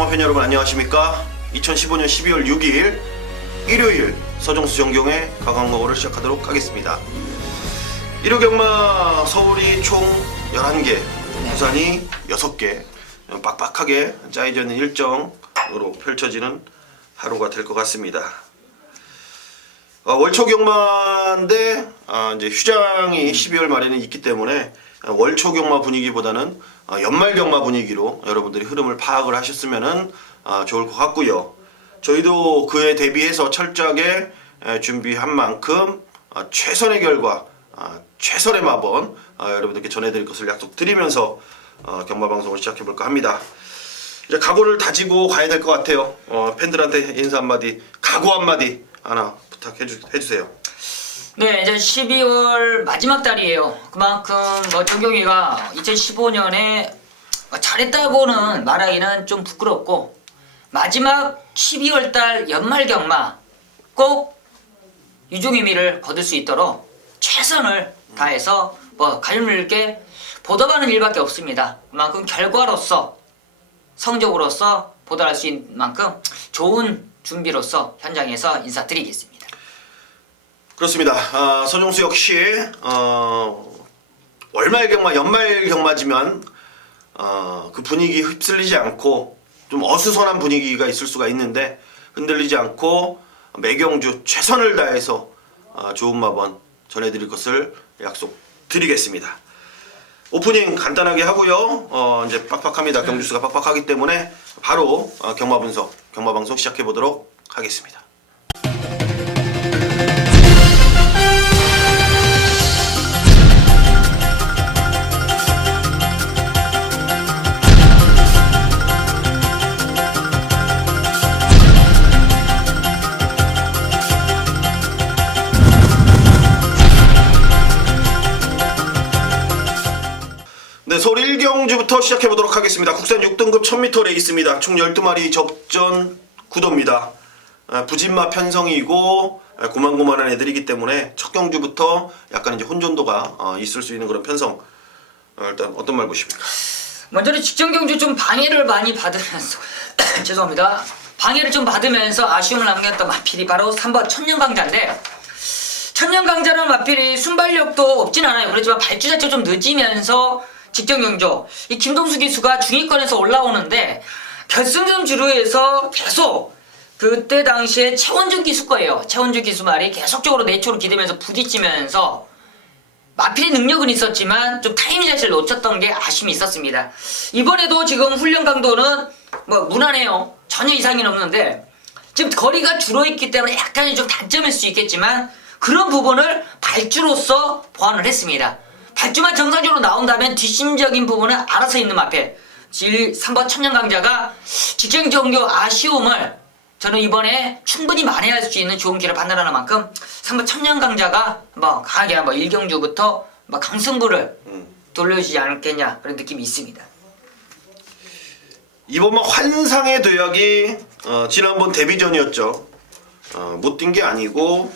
장어팬 여러분 안녕하십니까? 2015년 12월 6일 일요일 서정수 정경의 가강거고를 시작하도록 하겠습니다. 1호 경마 서울이 총 11개, 부산이 6개, 빡빡하게 짜여져 있는 일정으로 펼쳐지는 하루가 될 것 같습니다. 월초 경마인데 이제 휴장이 12월 말에는 있기 때문에 월초 경마 분위기보다는 연말 경마 분위기로 여러분들이 흐름을 파악을 하셨으면 좋을 것 같고요. 저희도 그에 대비해서 철저하게 준비한 만큼 최선의 결과, 최선의 마번 여러분들께 전해드릴 것을 약속드리면서 경마 방송을 시작해볼까 합니다. 이제 각오를 다지고 가야 될 것 같아요. 팬들한테 인사 한마디, 각오 한마디 하나 부탁해주세요. 네, 이제 12월 마지막 달이에요. 그만큼 정경이가 2015년에 잘했다고는 말하기는 좀 부끄럽고, 마지막 12월 달 연말 경마 꼭 유종 의미를 거둘 수 있도록 최선을 다해서 가슴을게 보답하는 일밖에 없습니다. 그만큼 결과로서, 성적으로서 보답할 수 있는 만큼 좋은 준비로서 현장에서 인사드리겠습니다. 그렇습니다. 서정수 역시 월말 경마, 연말 경마지만 그 분위기 휩쓸리지 않고 좀 어수선한 분위기가 있을 수가 있는데 흔들리지 않고 매경주 최선을 다해서 좋은 마번 전해드릴 것을 약속드리겠습니다. 오프닝 간단하게 하고요. 이제 빡빡합니다. 경주수가 빡빡하기 때문에 바로 경마 분석, 경마 방송 시작해 보도록 하겠습니다. 네, 서울 1경주부터 시작해보도록 하겠습니다. 국산 6등급 1000m 레이스입니다. 총 12마리 접전 구도입니다. 부진마 편성이고 고만고만한 애들이기 때문에 첫 경주부터 약간 이제 혼돈도가 있을 수 있는 그런 편성. 일단 어떤 말 보십니까? 먼저는 직전 경주 좀 방해를 많이 받으면서 죄송합니다. 방해를 좀 받으면서 아쉬움을 남겼던 마필이 바로 3번 천년강자인데, 천년강자는 마필이 순발력도 없진 않아요. 그렇지만 발주 자체가 좀 늦으면서 직전 경주 이 김동수 기수가 중위권에서 올라오는데 결승전 주루에서 계속 그때 당시에 최원준 기수 거예요. 최원준 기수 말이 계속적으로 내초로 기대면서 부딪히면서 마필의 능력은 있었지만 좀 타이밍 자체를 놓쳤던 게 아쉬움이 있었습니다. 이번에도 지금 훈련 강도는 무난해요. 전혀 이상이 없는데 지금 거리가 줄어있기 때문에 약간의 좀 단점일 수 있겠지만 그런 부분을 발주로서 보완을 했습니다. 발주만 정상적으로 나온다면 뒷심적인 부분은 알아서 있는 마필 3번 천년강자가 직전 경주 아쉬움을 저는 이번에 충분히 만회할 수 있는 좋은 기회를 판단하는 만큼 3번 천년강자가 강하게 1경주부터 강승부를 돌려주지 않겠냐 그런 느낌이 있습니다. 이번 환상의 도약이 지난번 데뷔전이었죠. 못 뛴 게 아니고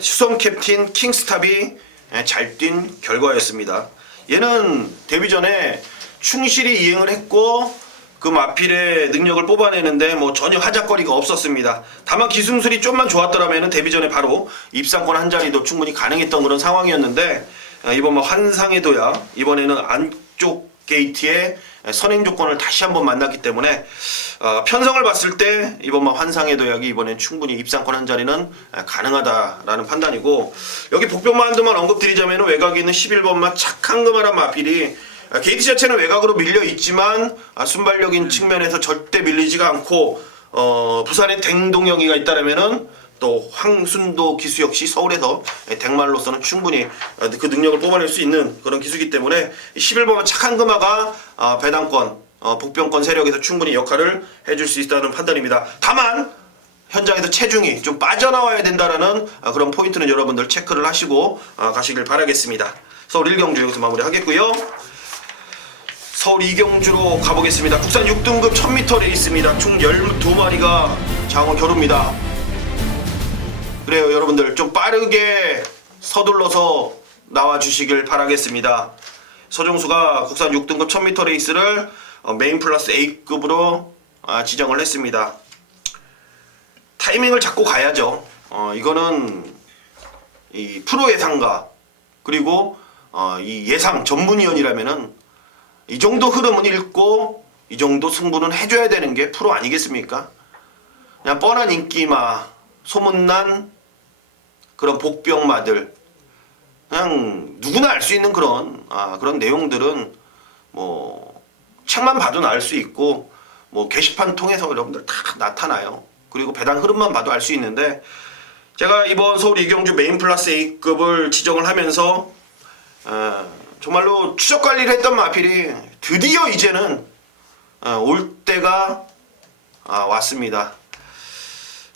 추성 캡틴 킹스탑이 잘 뛴 결과였습니다. 얘는 데뷔전에 충실히 이행을 했고 그 마필의 능력을 뽑아내는데 전혀 하작거리가 없었습니다. 다만 기승술이 좀만 좋았더라면 데뷔전에 바로 입상권 한 자리도 충분히 가능했던 그런 상황이었는데 이번 환상의 도약, 이번에는 안쪽 게이트의 선행 조건을 다시 한번 만났기 때문에 편성을 봤을 때 이번 환상의 도약이 이번엔 충분히 입상권 한 자리는 가능하다라는 판단이고, 여기 복병마 한두만 언급드리자면 외곽에 있는 11번마 착한 그마란 마필이 게이트 자체는 외곽으로 밀려 있지만 순발력인 측면에서 절대 밀리지가 않고 부산에 댕동영이가 있다라면은 또 황순도 기수 역시 서울에서 댕말로서는 충분히 그 능력을 뽑아낼 수 있는 그런 기수이기 때문에 11번마 착한 금화가 배당권, 복병권 세력에서 충분히 역할을 해줄 수 있다는 판단입니다. 다만 현장에서 체중이 좀 빠져나와야 된다라는 그런 포인트는 여러분들 체크를 하시고 가시길 바라겠습니다. 서울 1경주 여기서 마무리하겠고요. 서울 2경주로 가보겠습니다. 국산 6등급 1000m 레이스입니다. 총 12마리가 장어 겨루입니다. 그래요, 여러분들 좀 빠르게 서둘러서 나와주시길 바라겠습니다. 서정수가 국산 6등급 1000m 레이스를 메인 플러스 A급으로 지정을 했습니다. 타이밍을 잡고 가야죠. 이거는 이 프로 예상가 그리고 이 예상 전문위원이라면은 이 정도 흐름은 읽고 이 정도 승부는 해줘야 되는 게 프로 아니겠습니까? 그냥 뻔한 인기마, 소문난 그런 복병마들, 그냥 누구나 알 수 있는 그런 내용들은 뭐 책만 봐도 알 수 있고 뭐 게시판 통해서 여러분들 다 나타나요. 그리고 배당 흐름만 봐도 알 수 있는데 제가 이번 서울 이경주 메인 플러스 A급을 지정을 하면서 정말로 추적 관리를 했던 마필이 드디어 이제는 올 때가 왔습니다.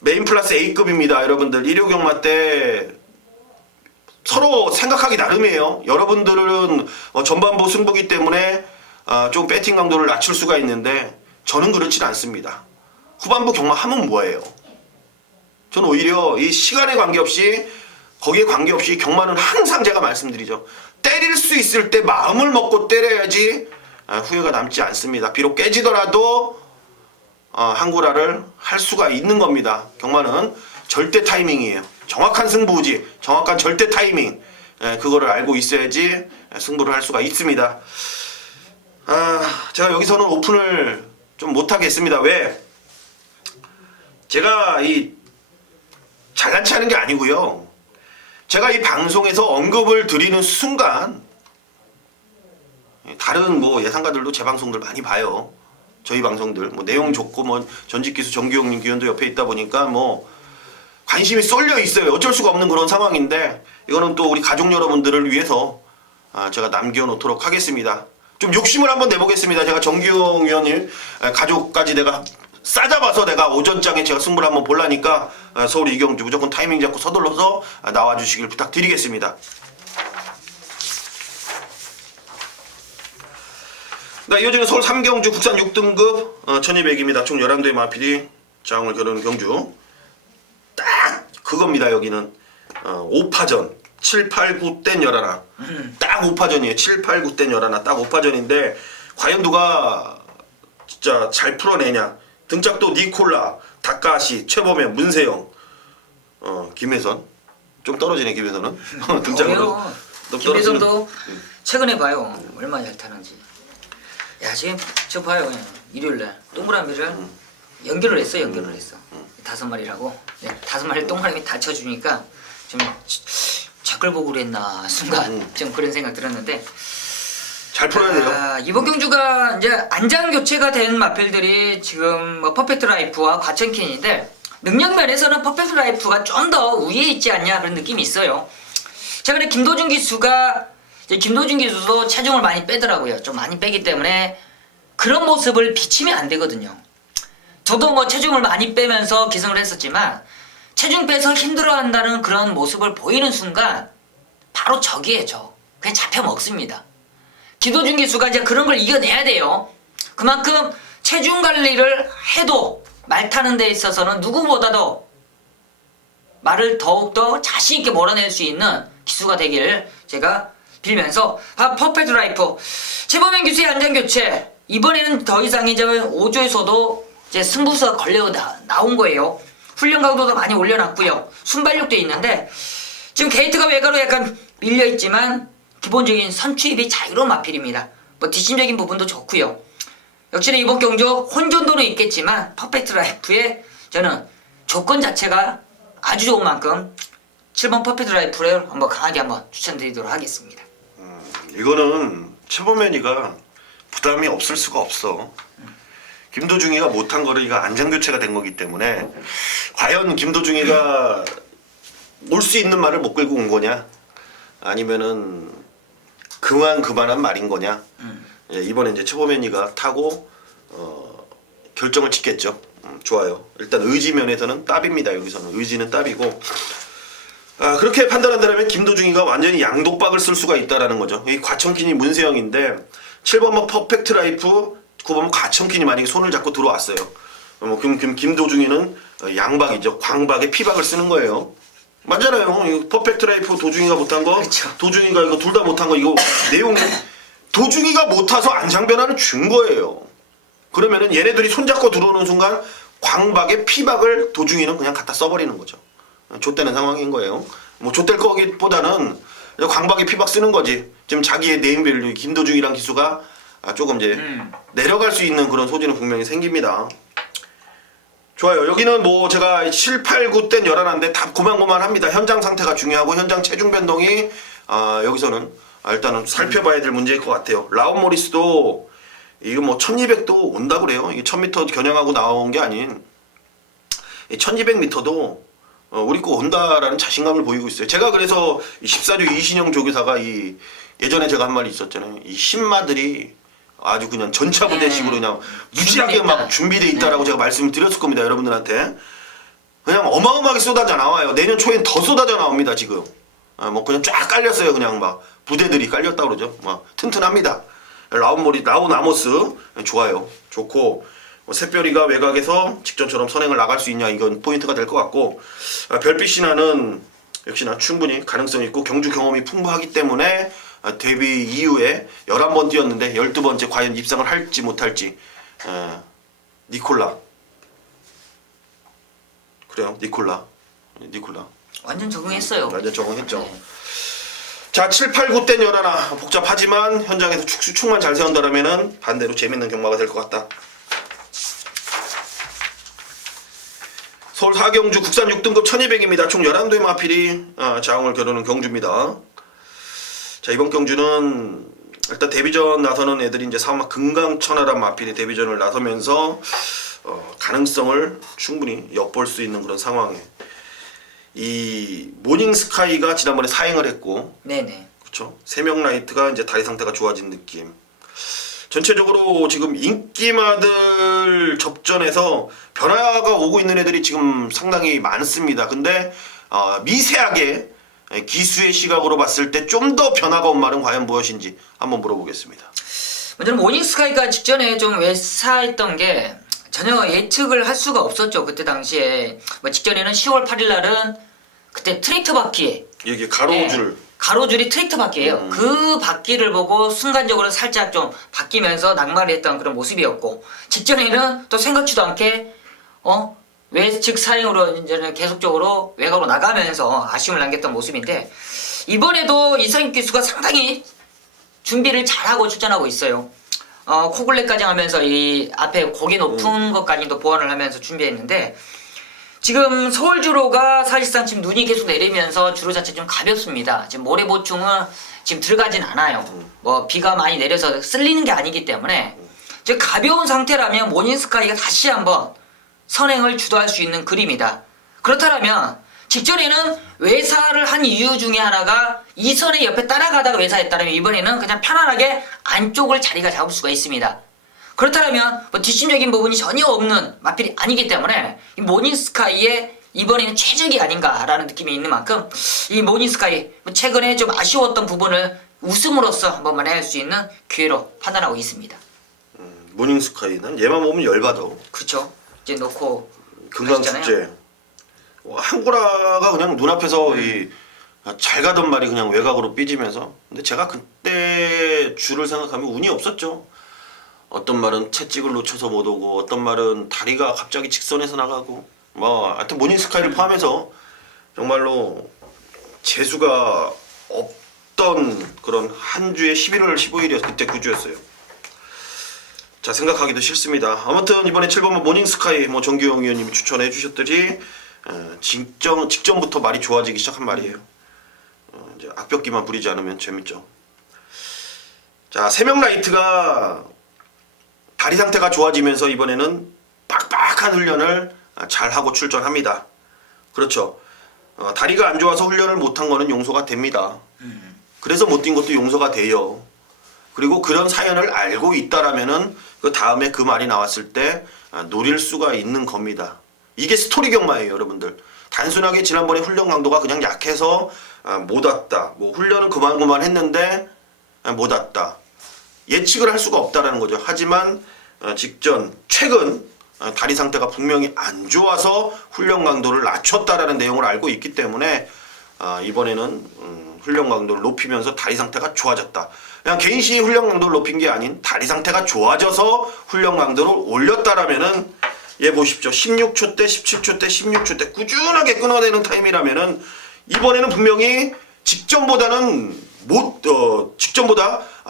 메인 플러스 A급입니다. 여러분들 1호 경마 때 서로 생각하기 나름이에요. 여러분들은 전반부 승부기 때문에 좀 배팅 강도를 낮출 수가 있는데 저는 그렇진 않습니다. 후반부 경마 하면 뭐예요? 저는 오히려 이 시간에 관계없이 거기에 관계없이 경마는 항상 제가 말씀드리죠. 때릴 수 있을 때 마음을 먹고 때려야지 후회가 남지 않습니다. 비록 깨지더라도 한구라를 할 수가 있는 겁니다. 경마는 절대 타이밍이에요. 정확한 승부지, 정확한 절대 타이밍, 그거를 알고 있어야지 승부를 할 수가 있습니다. 제가 여기서는 오픈을 좀 못하겠습니다. 왜? 제가 이 잘난치 하는 게 아니고요. 제가 이 방송에서 언급을 드리는 순간 다른 뭐 예상가들도 제 방송들 많이 봐요. 저희 방송들 뭐 내용 좋고 뭐 전직기수 정규용님 기원도 옆에 있다 보니까 뭐 관심이 쏠려 있어요. 어쩔 수가 없는 그런 상황인데 이거는 또 우리 가족 여러분들을 위해서 제가 남겨놓도록 하겠습니다. 좀 욕심을 한번 내보겠습니다. 제가 정규용 위원님 가족까지 내가 싸잡아서 내가 오전장에 제가 승부를 한번 보려니까 서울 이경주 무조건 타이밍 잡고 서둘러서 나와주시길 부탁드리겠습니다. 이어지는 서울 3경주 국산 6등급 1200입니다. 총 11대의 마필이 장을 겨루는 경주. 딱 그겁니다. 여기는 5파전 7, 8, 9 땐 11. 딱 5파전이에요. 7, 8, 9 땐 11. 딱 5파전인데 과연 누가 진짜 잘 풀어내냐. 등짝도 니콜라, 다카시, 최범현, 문세영, 김혜선. 좀 떨어지네 김혜선은. 등짝으로. 김혜선도 최근에 봐요. 얼마나 잘 타는지. 야 지금 저 봐요. 그냥 일요일날 동그라미를 연결을 했어. 5마리라고. 5마리 동그라미 다 쳐주니까 좀 작걸 보고 그랬나 순간 좀 그런 생각 들었는데 잘 풀어야 돼요. 이번 경주가 이제 안장 교체가 된 마필들이 지금 뭐 퍼펙트 라이프와 과천킨인데 능력 면에서는 퍼펙트 라이프가 좀 더 우위에 있지 않냐 그런 느낌이 있어요. 최근에 김도준 기수도 체중을 많이 빼더라고요. 좀 많이 빼기 때문에 그런 모습을 비치면 안 되거든요. 저도 뭐 체중을 많이 빼면서 기승을 했었지만 체중 빼서 힘들어한다는 그런 모습을 보이는 순간 바로 적이에요. 적. 그냥 잡혀 먹습니다. 기도준 기수가 이제 그런 걸 이겨내야 돼요. 그만큼 체중 관리를 해도 말 타는 데 있어서는 누구보다도 말을 더욱더 자신있게 몰아낼 수 있는 기수가 되길 제가 빌면서 퍼펙트 라이프 최범현 기수의 안전교체 이번에는 더 이상 이제 5조에서도 이제 승부수가 걸려 나온 거예요. 훈련 강도도 많이 올려놨고요. 순발력도 있는데 지금 게이트가 외곽으로 약간 밀려있지만 기본적인 선취입이 자유로운 마필입니다. 뭐 뒷심적인 부분도 좋고요. 역시나 이번 경주 혼전도는 있겠지만 퍼펙트 라이프의 저는 조건 자체가 아주 좋은 만큼 7번 퍼펙트 라이프를 한번 강하게 한번 추천드리도록 하겠습니다. 이거는 최범현이가 부담이 없을 수가 없어. 김도중이가 못한 거를 이거 안전교체가 된 거기 때문에 과연 김도중이가 올 수 있는 말을 못 끌고 온 거냐 아니면은 그만한 말인 거냐. 이번에 이제 최범현이가 타고 결정을 짓겠죠. 좋아요. 일단 의지 면에서는 따입니다. 여기서는 의지는 따이고 그렇게 판단한다면 김도중이가 완전히 양독박을 쓸 수가 있다라는 거죠. 이 과천킨이 문세영인데 7번은 퍼펙트 라이프 9번은 과천킨이 만약에 손을 잡고 들어왔어요. 그럼 김도중이는 양박이죠. 광박에 피박을 쓰는 거예요. 맞잖아요. 이거 퍼펙트 라이프 도중이가 못한 거, 그렇죠. 도중이가 이거 둘 다 못한 거 이거 내용이 도중이가 못 타서 안상 변화를 준 거예요. 그러면은 얘네들이 손잡고 들어오는 순간 광박에 피박을 도중에는 그냥 갖다 써버리는 거죠. 좆되는 상황인 거예요. 뭐 좆될 거기보다는 광박에 피박 쓰는 거지. 지금 자기의 네임밸류 김도중이란 기수가 조금 이제 내려갈 수 있는 그런 소지는 분명히 생깁니다. 좋아요. 여기는 뭐 제가 7, 8, 9 땐 열어놨는데 다 고만고만합니다. 현장 상태가 중요하고 현장 체중 변동이 여기서는 일단은 살펴봐야 될 문제일 것 같아요. 라온 모리스도 이거 뭐 1200도 온다 그래요. 이게 1000m 겨냥하고 나온 게 아닌 1200m도 우리 거 온다라는 자신감을 보이고 있어요. 제가 그래서 14조 이신영 조교사가 예전에 제가 한 말이 있었잖아요. 이 신마들이 아주 그냥 전차부대식으로 그냥 무지하게 막 준비돼 있다라고 제가 말씀을 드렸을 겁니다. 여러분들한테. 그냥 어마어마하게 쏟아져 나와요. 내년 초엔 더 쏟아져 나옵니다. 지금. 뭐 그냥 쫙 깔렸어요. 그냥 막 부대들이 깔렸다 그러죠. 막 튼튼합니다. 라온 아모스 좋아요. 좋고 샛별이가 외곽에서 직전처럼 선행을 나갈 수 있냐 이건 포인트가 될 것 같고 별빛 신화는 역시나 충분히 가능성이 있고 경주 경험이 풍부하기 때문에 데뷔 이후에 11번 뛰었는데 12번째 과연 입상을 할지 못할지 니콜라 그래요. 니콜라 완전 적응했어요. 완전 적응했죠. 자 7, 8, 9 땐 열하나 복잡하지만 현장에서 축만 잘 세운다라면은 반대로 재밌는 경마가 될 것 같다. 서울 4경주 국산 6등급 1200입니다. 총 11도의 마필이 자웅을 겨루는 경주입니다. 자 이번 경주는 일단 데뷔전 나서는 애들이 이제 사막 금강천하란 마필이 데뷔전을 나서면서 가능성을 충분히 엿볼 수 있는 그런 상황에 이 모닝스카이가 지난번에 사행을 했고 네네. 그렇죠. 세명라이트가 이제 다리 상태가 좋아진 느낌. 전체적으로 지금 인기마들 접전에서 변화가 오고 있는 애들이 지금 상당히 많습니다. 근데 미세하게 기수의 시각으로 봤을 때 좀 더 변화가 온 말은 과연 무엇인지 한번 물어보겠습니다. 저는 모닝스카이가 직전에 좀 외사했던 게 전혀 예측을 할 수가 없었죠. 그때 당시에 뭐 직전에는 10월 8일 날은 그때 트랙터 바퀴 이게 가로줄 가로줄이 트랙터 바퀴예요. 그 바퀴를 보고 순간적으로 살짝 좀 바뀌면서 낙마를 했던 그런 모습이었고 직전에는 또 생각지도 않게 외측 사행으로 이제는 계속적으로 외곽으로 나가면서 아쉬움을 남겼던 모습인데 이번에도 이상익 기수가 상당히 준비를 잘하고 출전하고 있어요. 코글렛까지 하면서 이 앞에 고개 높은 것까지도 보완을 하면서 준비했는데 지금 서울주로가 사실상 지금 눈이 계속 내리면서 주로 자체 좀 가볍습니다. 지금 모래 보충은 지금 들어가진 않아요. 뭐 비가 많이 내려서 쓸리는 게 아니기 때문에 지금 가벼운 상태라면 모닝스카이가 다시 한번 선행을 주도할 수 있는 그림이다. 그렇다면 직전에는 외사를 한 이유 중에 하나가 이 선의 옆에 따라가다가 외사했다면 이번에는 그냥 편안하게 안쪽을 자리가 잡을 수가 있습니다. 그렇다면 뭐 뒷심적인 부분이 전혀 없는 마필이 아니기 때문에 이 모닝스카이의 이번에는 최적이 아닌가라는 느낌이 있는 만큼 이 모닝스카이 최근에 좀 아쉬웠던 부분을 우승으로서 한번 만회할 수 있는 기회로 판단하고 있습니다. 모닝스카이는 얘만 보면 열받아. 그렇죠. 이제 놓고 금강축제 한구라가 그냥 눈앞에서 잘 가던 말이 그냥 외곽으로 삐지면서 근데 제가 그때 줄을 생각하면 운이 없었죠. 어떤 말은 채찍을 놓쳐서 못 오고 어떤 말은 다리가 갑자기 직선에서 나가고 뭐 하여튼 모닝스카이를 포함해서 정말로 재수가 없던 그런 한 주의 11월 15일이었어요. 그때 9주였어요. 자 생각하기도 싫습니다. 아무튼 이번에 7번번 모닝스카이 뭐 정규영 의원님이 추천해 주셨듯이 직전부터 말이 좋아지기 시작한 말이에요. 이제 악벽기만 부리지 않으면 재밌죠. 자 세명라이트가 다리 상태가 좋아지면서 이번에는 빡빡한 훈련을 잘하고 출전합니다. 그렇죠. 다리가 안 좋아서 훈련을 못한 거는 용서가 됩니다. 그래서 못 뛴 것도 용서가 돼요. 그리고 그런 사연을 알고 있다라면은 그 다음에 그 말이 나왔을 때 노릴 수가 있는 겁니다. 이게 스토리 경마예요, 여러분들. 단순하게 지난번에 훈련 강도가 그냥 약해서 못 왔다. 뭐 훈련은 그만 했는데 못 왔다. 예측을 할 수가 없다라는 거죠. 하지만 최근 다리 상태가 분명히 안 좋아서 훈련 강도를 낮췄다라는 내용을 알고 있기 때문에 이번에는 훈련 강도를 높이면서 다리 상태가 좋아졌다. 그냥 개인 시 훈련 강도를 높인 게 아닌 다리 상태가 좋아져서 훈련 강도를 올렸다라면은 얘 보십시오. 16초 대, 17초 대, 16초 대 꾸준하게 끊어내는 타임이라면은 이번에는 분명히 직전보다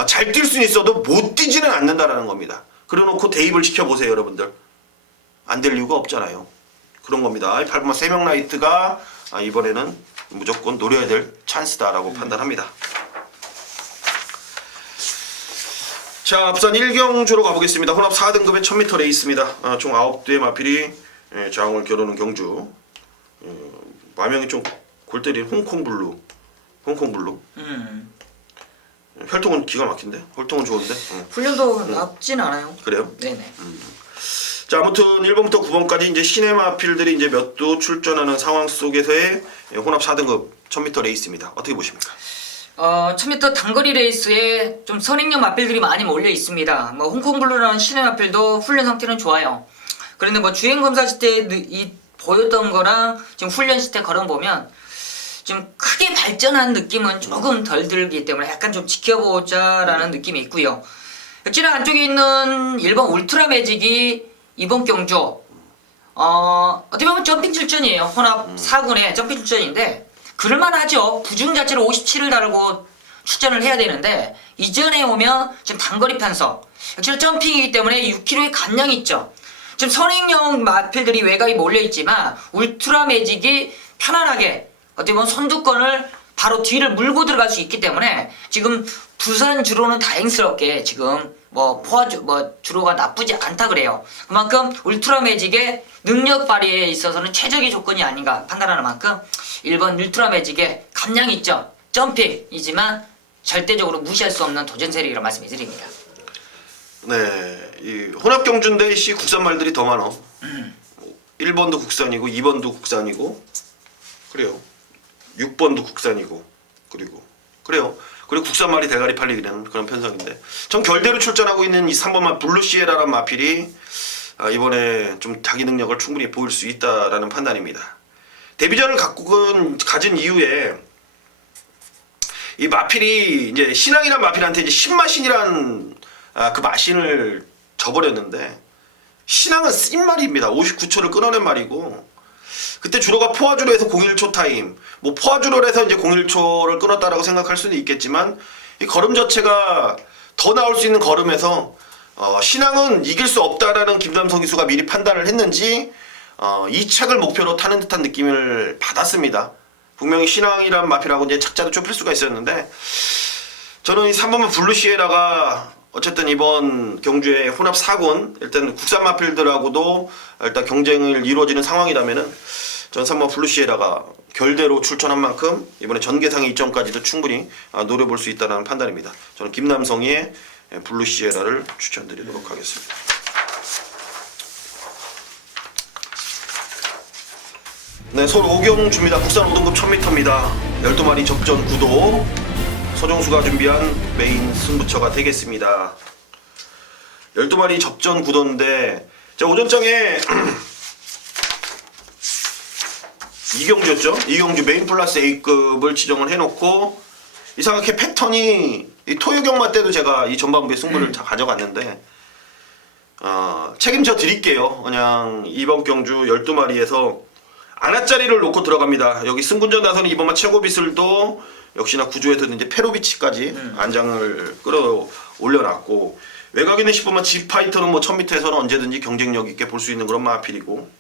잘 뛸 수는 있어도 못 뛰지는 않는다라는 겁니다. 그래놓고 대입을 시켜보세요, 여러분들. 안 될 이유가 없잖아요. 그런 겁니다. 8번마 3명 라이트가 이번에는 무조건 노려야 될 찬스다라고 판단합니다. 자, 부산 1경주로 가보겠습니다. 혼합 4등급의 1000m 레이스입니다. 총 9대의 마필이 좌우를 겨루는 경주. 마명이 좀 골 때린 홍콩블루. 혈통은 기가 막힌데? 혈통은 좋은데? 훈련도 나쁘진 않아요. 그래요? 네네. 자, 아무튼 1번부터 9번까지 이제 시내 마필들이 이제 몇 두 출전하는 상황 속에서의 혼합 4등급 1000m 레이스입니다. 어떻게 보십니까? 1000m 단거리 레이스에 좀 선행력 마필들이 많이 몰려 있습니다. 뭐 홍콩블루라는 시내 마필도 훈련 상태는 좋아요. 그런데 뭐 주행 검사 시때 보였던 거랑 지금 훈련 시때 걸어보면 좀 크게 발전한 느낌은 조금 덜 들기 때문에 약간 좀 지켜보자라는 느낌이 있고요. 역시나 안쪽에 있는 1번 울트라 매직이 이번 경주 어떻게 보면 점핑 출전이에요. 혼합 4군의 점핑 출전인데 그럴만하죠. 부중 자체로 57을 다루고 출전을 해야 되는데 이전에 오면 지금 단거리 편성 역시나 점핑이기 때문에 6kg의 감량이 있죠. 지금 선행형 마필들이 외곽이 몰려있지만 울트라 매직이 편안하게 어떻게 보면 선두권을 바로 뒤를 물고 들어갈 수 있기 때문에 지금 부산 주로는 다행스럽게 지금 주로가 나쁘지 않다 그래요. 그만큼 울트라 매직의 능력 발휘에 있어서는 최적의 조건이 아닌가 판단하는 만큼 1번 울트라 매직의 감량이 있죠. 점핑이지만 절대적으로 무시할 수 없는 도전 세력이라고 말씀해 드립니다. 네, 이 혼합 경주인데 씨 국산 말들이 더 많어. 1번도 국산이고 2번도 국산이고 그래요. 6번도 국산이고 그래요. 그리고 국산 말이 대가리 팔리는 그런 편성인데 전 결대로 출전하고 있는 이 3번만 블루시에라라는 마필이 이번에 좀 자기 능력을 충분히 보일 수 있다라는 판단입니다. 데뷔전을 가진 이후에 이 마필이 이제 신앙이란 마필한테 이제 신마신이란 그 마신을 져버렸는데 신앙은 쓴 말입니다. 59초를 끊어낸 말이고 그때 주로가 포화주로 해서 01초 타임 뭐 포화주로 해서 이제 01초를 끊었다라고 생각할 수는 있겠지만 이 걸음 자체가 더 나올 수 있는 걸음에서 신앙은 이길 수 없다라는 김남성 기수가 미리 판단을 했는지 이 착을 목표로 타는 듯한 느낌을 받았습니다. 분명히 신앙이란 마필하고 이제 착자도 좁힐 수가 있었는데 저는 이 3번만 블루시에라가 어쨌든 이번 경주의 혼합 4군 일단 국산 마필들하고도 일단 경쟁을 이루어지는 상황이라면은 전 3번 블루시에라가 결대로 출전한 만큼 이번에 전개상의 이점까지도 충분히 노려볼 수 있다는 판단입니다. 저는 김남성의 블루시에라를 추천드리도록 하겠습니다. 네, 서울 오경주입니다. 국산 5등급 1000m입니다. 12마리 접전 구도 서정수가 준비한 메인 승부처가 되겠습니다. 12마리 접전 구도인데 제가 오전장에 이경주였죠? 이경주 메인 플러스 A급을 지정을 해놓고 이상하게 패턴이 이 토요경마 때도 제가 이 전반부의 승부를 다 가져갔는데 책임져 드릴게요. 그냥 이번 경주 12마리에서 아나짜리를 놓고 들어갑니다. 여기 승군전 나서는 이번만 최고비슬도 역시나 구조에서는 이제 페로비치까지 안장을 끌어 올려놨고 외곽에는 10번만 지파이터는 뭐 1000m에서는 언제든지 경쟁력 있게 볼 수 있는 그런 마필이고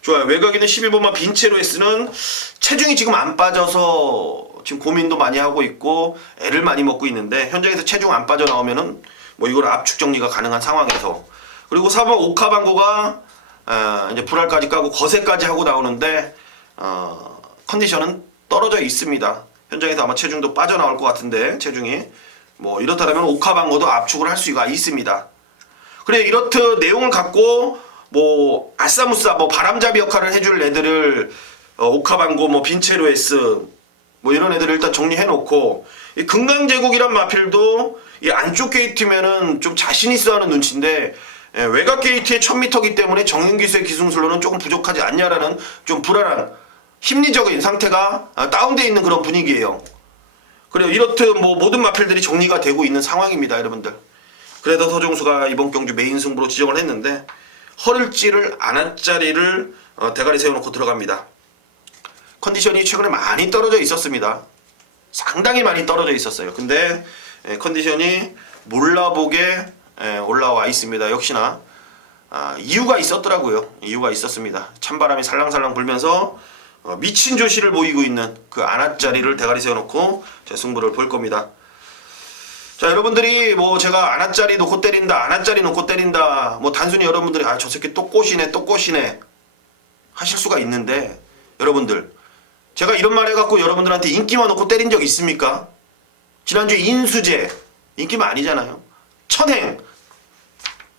좋아요. 외곽에는 11번만 빈체로에스는 체중이 지금 안 빠져서 지금 고민도 많이 하고 있고 애를 많이 먹고 있는데 현장에서 체중 안 빠져나오면은 뭐 이걸 압축 정리가 가능한 상황에서 그리고 4번 오카방고가 이제 불알까지 까고 거세까지 하고 나오는데 컨디션은 떨어져 있습니다. 현장에서 아마 체중도 빠져나올 것 같은데 체중이 뭐 이렇다면 오카방고도 압축을 할 수가 있습니다. 그래 이렇듯 내용을 갖고 뭐 아싸무싸 뭐 바람잡이 역할을 해줄 애들을 오카방고 뭐 빈체로에스 뭐 이런 애들을 일단 정리해놓고 이 금강제국이란 마필도 이 안쪽 게이트면은 좀 자신 있어 하는 눈치인데 외곽 게이트의 1000m이기 때문에 정윤기수의 기승술로는 조금 부족하지 않냐라는 좀 불안한 심리적인 상태가 다운되어 있는 그런 분위기예요. 그리고 이렇듯 뭐 모든 마필들이 정리가 되고 있는 상황입니다, 여러분들. 그래도 서종수가 이번 경주 메인 승부로 지정을 했는데 허를 찌를 안아짜리를 대가리 세워놓고 들어갑니다. 컨디션이 최근에 많이 떨어져 있었습니다. 상당히 많이 떨어져 있었어요. 근데 컨디션이 몰라보게 올라와 있습니다. 역시나 이유가 있었더라고요. 이유가 있었습니다. 찬바람이 살랑살랑 불면서 미친 조시를 보이고 있는 그 안아짜리를 대가리 세워놓고 제 승부를 볼 겁니다. 자, 여러분들이 뭐 제가 안아짜리 놓고 때린다, 안아짜리 놓고 때린다, 뭐 단순히 여러분들이 저 새끼 또 꼬시네, 또 꼬시네 하실 수가 있는데, 여러분들 제가 이런 말 해갖고 여러분들한테 인기만 놓고 때린 적 있습니까? 지난주에 인수제 인기만 아니잖아요. 천행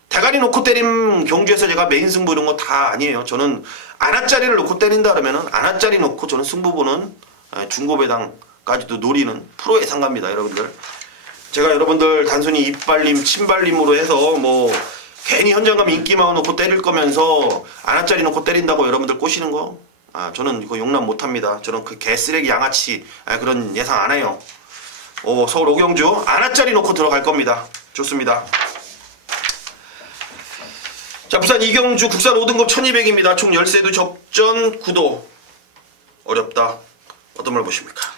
대가리 놓고 때린 경주에서 제가 메인 승부 이런 거 다 아니에요. 저는 안아짜리를 놓고 때린다 그러면은 안아짜리 놓고 저는 승부 보는 중고배당까지도 노리는 프로 예상가입니다, 여러분들. 제가 여러분들 단순히 입발림, 침발림으로 해서 뭐 괜히 현장감 인기만 놓고 때릴 거면서 안아짜리 놓고 때린다고 여러분들 꼬시는 거 저는 이거 용납 못합니다. 저는 그 개쓰레기 양아치 그런 예상 안 해요. 서울 오경주 안아짜리 놓고 들어갈 겁니다. 좋습니다. 자, 부산 이경주 국산 5등급 1200입니다. 총 13두 접전 9도. 어렵다. 어떤 말 보십니까?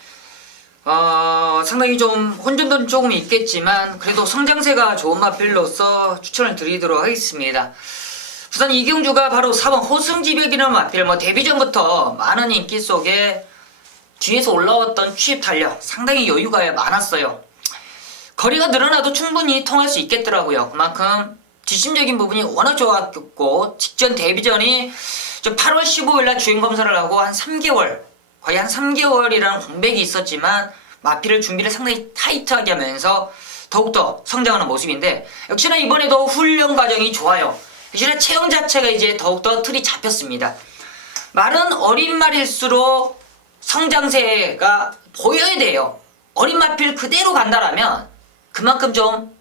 상당히 좀 혼돈은 조금 있겠지만 그래도 성장세가 좋은 마필로서 추천을 드리도록 하겠습니다. 부산 이경주가 바로 4번 호승지백이라는 마필, 데뷔전부터 많은 인기 속에 뒤에서 올라왔던 취입 탄력 상당히 여유가 많았어요. 거리가 늘어나도 충분히 통할 수 있겠더라고요. 그만큼 뒷심적인 부분이 워낙 좋았고 직전 데뷔전이 8월 15일날 주행검사를 하고 한 3개월 거의 한 3개월이라는 공백이 있었지만 마필을 준비를 상당히 타이트하게 하면서 더욱더 성장하는 모습인데 역시나 이번에도 훈련 과정이 좋아요. 역시나 체형 자체가 이제 더욱더 틀이 잡혔습니다. 말은 어린 말일수록 성장세가 보여야 돼요. 어린 마필 그대로 간다라면 그만큼 좀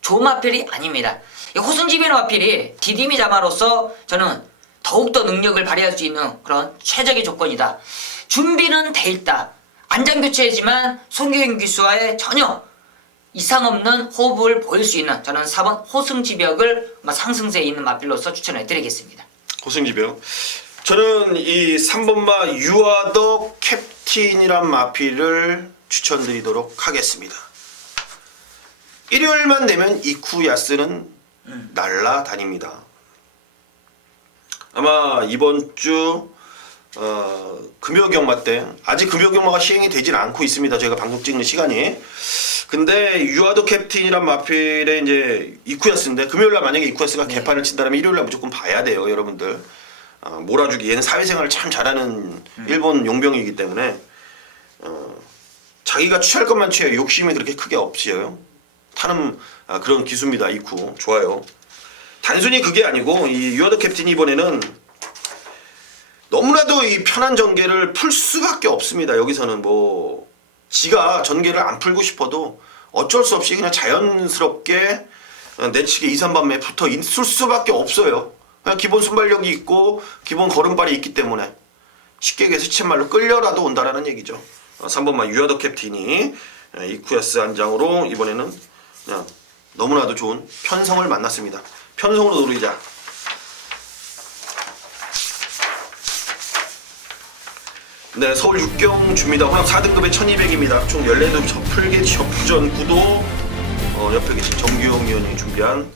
좋은 마필이 아닙니다. 호승지변 마필이 디디미 자마로서 저는 더욱더 능력을 발휘할 수 있는 그런 최적의 조건이다. 준비는 돼 있다. 안장교체이지만 송교행 기수와의 전혀 이상 없는 호흡을 보일 수 있는 저는 4번 호승지벽을 상승세에 있는 마필로서 추천해 드리겠습니다. 호승지벽. 저는 이 3번마 유아더 캡틴이란 마필을 추천드리도록 하겠습니다. 일요일만 되면 이쿠야스는 날라다닙니다. 아마 이번 주 금요경마 때 아직 금요경마가 시행이 되진 않고 있습니다. 제가 방송 찍는 시간이. 근데 유아더 캡틴이란 마필의 이제 이쿠야스인데 금요일날 만약에 이쿠야스가 개판을 친다면 일요일날 무조건 봐야 돼요, 여러분들. 몰아주기 얘는 사회생활을 참 잘하는 일본 용병이기 때문에 자기가 취할 것만 취해요. 욕심이 그렇게 크게 없어요. 타는 그런 기수입니다. 이쿠 좋아요. 단순히 그게 아니고 이 유아더 캡틴이 이번에는 너무나도 이 편한 전개를 풀 수밖에 없습니다. 여기서는 뭐 지가 전개를 안 풀고 싶어도 어쩔 수 없이 그냥 자연스럽게 내치게 2, 3반매에 붙어 있을 수밖에 없어요. 그냥 기본 순발력이 있고 기본 걸음발이 있기 때문에 쉽게 얘기해서 시쳇말로 끌려라도 온다라는 얘기죠. 3번만 유아더 캡틴이 이쿠야스 안장으로 이번에는 그냥 너무나도 좋은 편성을 만났습니다. 편성으로 노리자. 네, 서울 육경주입니다. 호남 4등급의 1200입니다. 총 14두 풀개 접전 9도 옆에 계신 정규영 위원이 준비한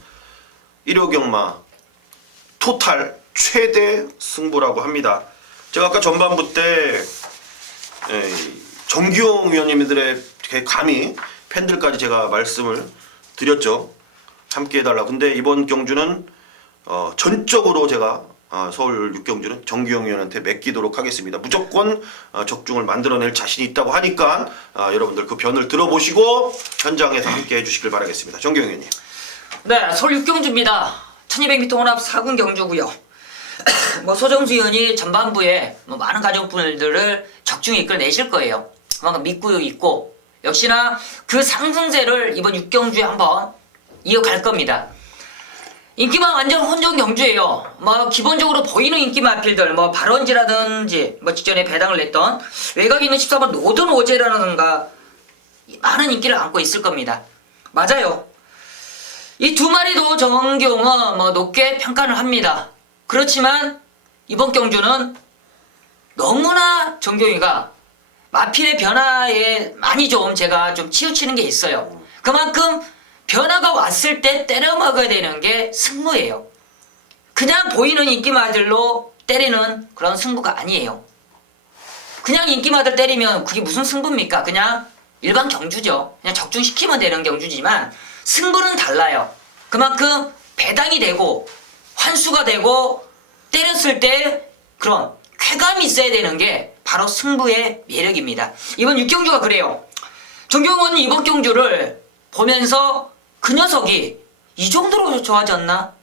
1호 경마 토탈 최대 승부라고 합니다. 제가 아까 전반부 때 정규영 위원님들의 감히 팬들까지 제가 말씀을 드렸죠. 함께 해달라. 근데 이번 경주는 전적으로 제가 서울 육경주는 정규영 위원한테 맡기도록 하겠습니다. 무조건 적중을 만들어낼 자신이 있다고 하니까 여러분들 그 변을 들어보시고 현장에서 함께 해주시길 바라겠습니다. 정규영 위원님. 네, 서울 육경주입니다. 1200m 혼합 4군 경주고요. 소정수 의원이 전반부에 많은 가족분들을 적중에 이끌어내실 거예요. 그만큼 믿고 있고 역시나 그 상승세를 이번 육경주에 한번 이어갈 겁니다. 인기만 완전 혼종 경주예요. 뭐 기본적으로 보이는 인기 마필들 뭐 발원지라든지 뭐 직전에 배당을 냈던 외곽에 있는 14번 노든 오제라는가 많은 인기를 안고 있을 겁니다. 맞아요. 이 두 마리도 정경은 뭐 높게 평가를 합니다. 그렇지만 이번 경주는 너무나 정경이가 마필의 변화에 많이 좀 제가 좀 치우치는 게 있어요. 그만큼 변화가 왔을 때 때려 먹어야 되는 게 승부예요. 그냥 보이는 인기마들로 때리는 그런 승부가 아니에요. 그냥 인기마들 때리면 그게 무슨 승부입니까? 그냥 일반 경주죠. 그냥 적중시키면 되는 경주지만 승부는 달라요. 그만큼 배당이 되고 환수가 되고 때렸을 때 그런 쾌감이 있어야 되는 게 바로 승부의 매력입니다. 이번 6경주가 그래요. 정경은 이번 경주를 보면서 그 녀석이 이 정도로 좋아졌나?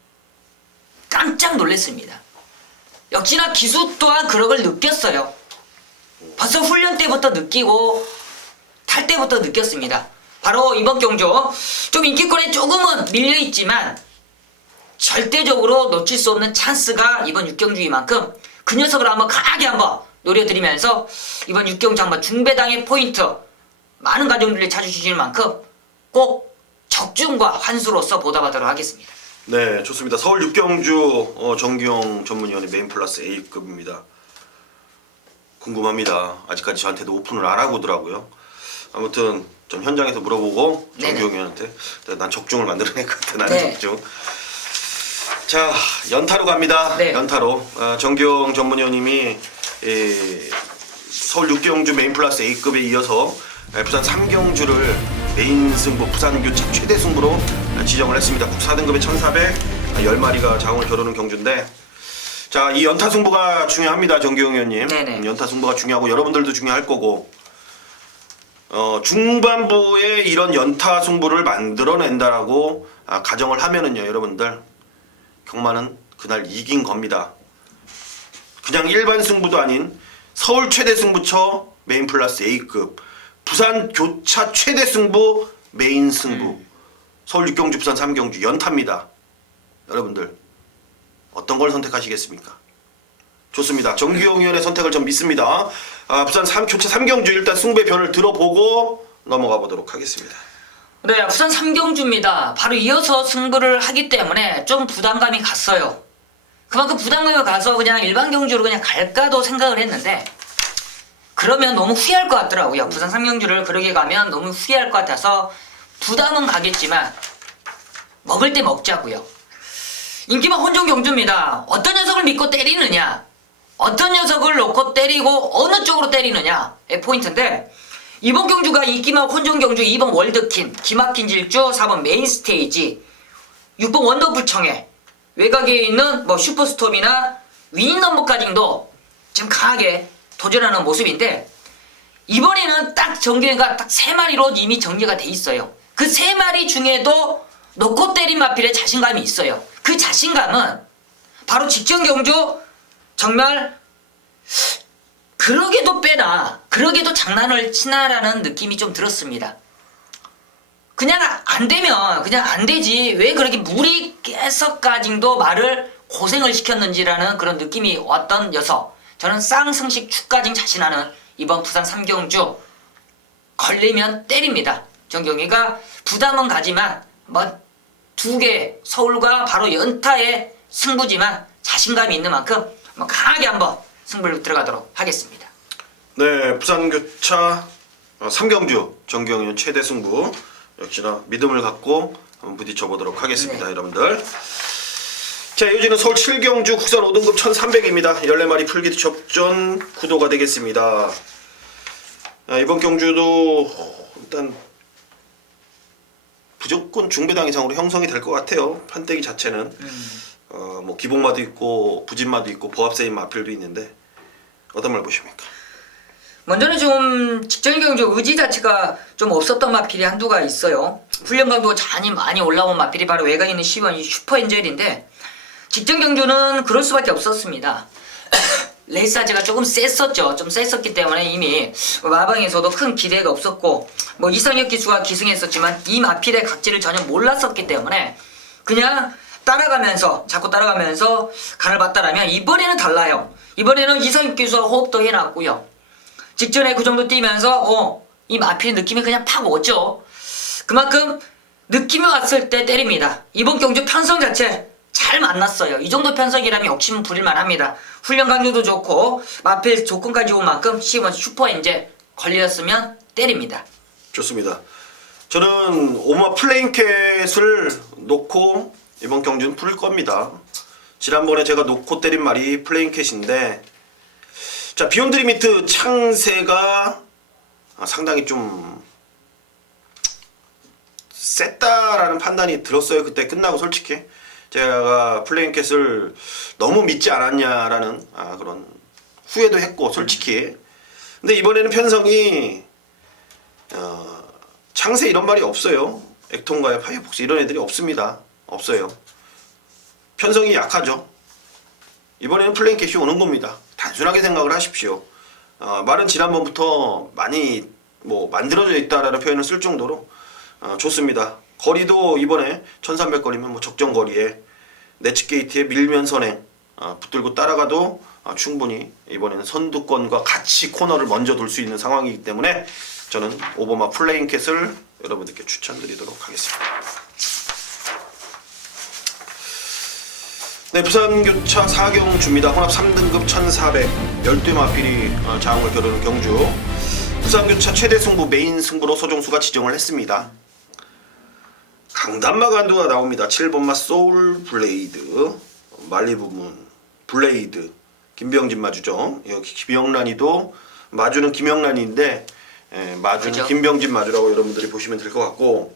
깜짝 놀랐습니다. 역시나 기수 또한 그런 걸 느꼈어요. 벌써 훈련 때부터 느끼고 탈 때부터 느꼈습니다. 바로 이번 경주 좀 인기권에 조금은 밀려있지만 절대적으로 놓칠 수 없는 찬스가 이번 6경주인 만큼 그 녀석을 한번 강하게 한번 노려드리면서 이번 6경주 한번 중배당의 포인트 많은 가정들이 찾아주시는 만큼 꼭 적중과 환수로서 보답하도록 하겠습니다. 네, 좋습니다. 서울 6경주 정기용 전문위원회 메인 플러스 A급입니다. 궁금합니다. 아직까지 저한테도 오픈을 안 하고 오더라고요. 아무튼 전 현장에서 물어보고 정기용 위원한테 난 적중을 만들어낼 것 같아. 난 네. 적중. 자, 연타로 갑니다. 네. 연타로 정기용 전문위원님이 서울 6경주 메인 플러스 A급에 이어서 부산 3경주를 메인 승부 부산 교차 최대 승부로 지정을 했습니다. 국 4등급에 1400 10마리가 자웅을 겨루는 경주인데 자, 이 연타 승부가 중요합니다. 정기용 의원님. 네네. 연타 승부가 중요하고 여러분들도 중요할 거고 중반부에 이런 연타 승부를 만들어낸다라고 가정을 하면은요, 여러분들 경마는 그날 이긴 겁니다. 그냥 일반 승부도 아닌 서울 최대 승부처 메인 플러스 A급 부산 교차 최대 승부 메인 승부 서울 6경주 부산 3경주 연타입니다. 여러분들 어떤 걸 선택하시겠습니까? 좋습니다. 정기용 위원의 선택을 전 믿습니다. 부산 교차 3경주 일단 승부의 변을 들어보고 넘어가 보도록 하겠습니다. 네, 부산 3경주입니다. 바로 이어서 승부를 하기 때문에 좀 부담감이 갔어요. 그만큼 부담감이 가서 그냥 일반 경주로 그냥 갈까도 생각을 했는데 그러면 너무 후회할 것 같더라고요. 부산 3경주를 그러게 가면 너무 후회할 것 같아서 부담은 가겠지만 먹을 때 먹자고요. 인기만 혼종 경주입니다. 어떤 녀석을 믿고 때리느냐, 어떤 녀석을 놓고 때리고 어느 쪽으로 때리느냐의 포인트인데 이번 경주가 인기만 혼종 경주 2번 월드킨, 기막힌 질주 4번 메인 스테이지 6번 원더풀 청해 외곽에 있는 뭐 슈퍼스톰이나 위닝 넘버까지도 지금 강하게 도전하는 모습인데 이번에는 딱 정규가 딱 3마리로 이미 정리가 돼 있어요. 그 3마리 중에도 놓고 때린 마필에 자신감이 있어요. 그 자신감은 바로 직전 경주 정말 그러게도 빼나 그러게도 장난을 치나라는 느낌이 좀 들었습니다. 그냥 안 되면 그냥 안 되지 왜 그렇게 무리 깨서까지도 말을 고생을 시켰는지라는 그런 느낌이 왔던 녀석. 저는 쌍승식 축까지 자신하는 이번 부산 3경주 걸리면 때립니다. 정경이가 부담은 가지만 뭐 2개 서울과 바로 연타의 승부지만 자신감이 있는 만큼 뭐 강하게 한번 승부를 들어가도록 하겠습니다. 네, 부산 교차 3경주 정경윤 최대 승부 역시나 믿음을 갖고 한번 부딪혀 보도록 하겠습니다. 네. 여러분들. 자, 요지는 서울 7경주 국산 5등급 1300입니다. 14마리 풀기트 접전 구도가 되겠습니다. 이번 경주도 일단 무조건 중배당 이상으로 형성이 될 것 같아요. 판때기 자체는 뭐 기복마도 있고 부진마도 있고 보합세인 마필도 있는데 어떤 말 보십니까? 먼저는 좀 직전 경주 의지 자체가 좀 없었던 마필이 한두가 있어요. 훈련 강도가 많이 올라온 마필이 바로 외곽에 있는 10원 이 슈퍼엔젤인데 직전 경주는 그럴 수밖에 없었습니다. 레이스아즈가 조금 셌었죠. 좀 셌었기 때문에 이미 마방에서도 큰 기대가 없었고 뭐 이상혁 기수가 기승했었지만 이 마필의 각질을 전혀 몰랐었기 때문에 그냥 자꾸 따라가면서 간을 봤다라면 이번에는 달라요. 이번에는 이상윤 기수와 호흡도 해놨고요. 직전에 그 정도 뛰면서 이 마필 느낌이 그냥 팍 오죠. 그만큼 느낌이 왔을 때 때립니다. 이번 경주 편성 자체 잘 만났어요. 이 정도 편성이라면 욕심 부릴만 합니다. 훈련 강도도 좋고 마필 조건까지 온 만큼 지금은 슈퍼 엔제 걸렸으면 때립니다. 좋습니다. 저는 오마 플레인캣을 놓고 이번 경주는 풀 겁니다. 지난번에 제가 놓고 때린 말이 플레인캣인데, 자, 비욘드 리미트 창세가 상당히 좀 셌다라는 판단이 들었어요. 그때 끝나고 솔직히 제가 플레인캣을 너무 믿지 않았냐라는 그런 후회도 했고 솔직히. 근데 이번에는 편성이 창세 이런 말이 없어요. 액톤과의 파이어폭스 이런 애들이 없습니다. 없어요. 편성이 약하죠. 이번에는 플레인캣이 오는 겁니다. 단순하게 생각을 하십시오. 말은 지난번부터 많이 만들어져 있다라는 표현을 쓸 정도로 좋습니다. 거리도 이번에 1300거리면 적정 거리에 네츠 게이트에 밀면 선행 붙들고 따라가도 충분히 이번에는 선두권과 같이 코너를 먼저 돌 수 있는 상황이기 때문에 저는 오버마 플레인캣을 여러분들께 추천드리도록 하겠습니다. 네, 부산교차 4경주입니다. 혼합 3등급 1400 12 마필이 장을 겨루는 경주. 부산교차 최대 승부 메인 승부로 소종수가 지정을 했습니다. 강단마 간두가 나옵니다. 7번마 소울 블레이드, 말리부문 블레이드, 김병진 마주죠. 여기 김영란이도 마주는 김영란인데 마주는 그렇죠. 김병진 마주라고 여러분들이 보시면 될 것 같고,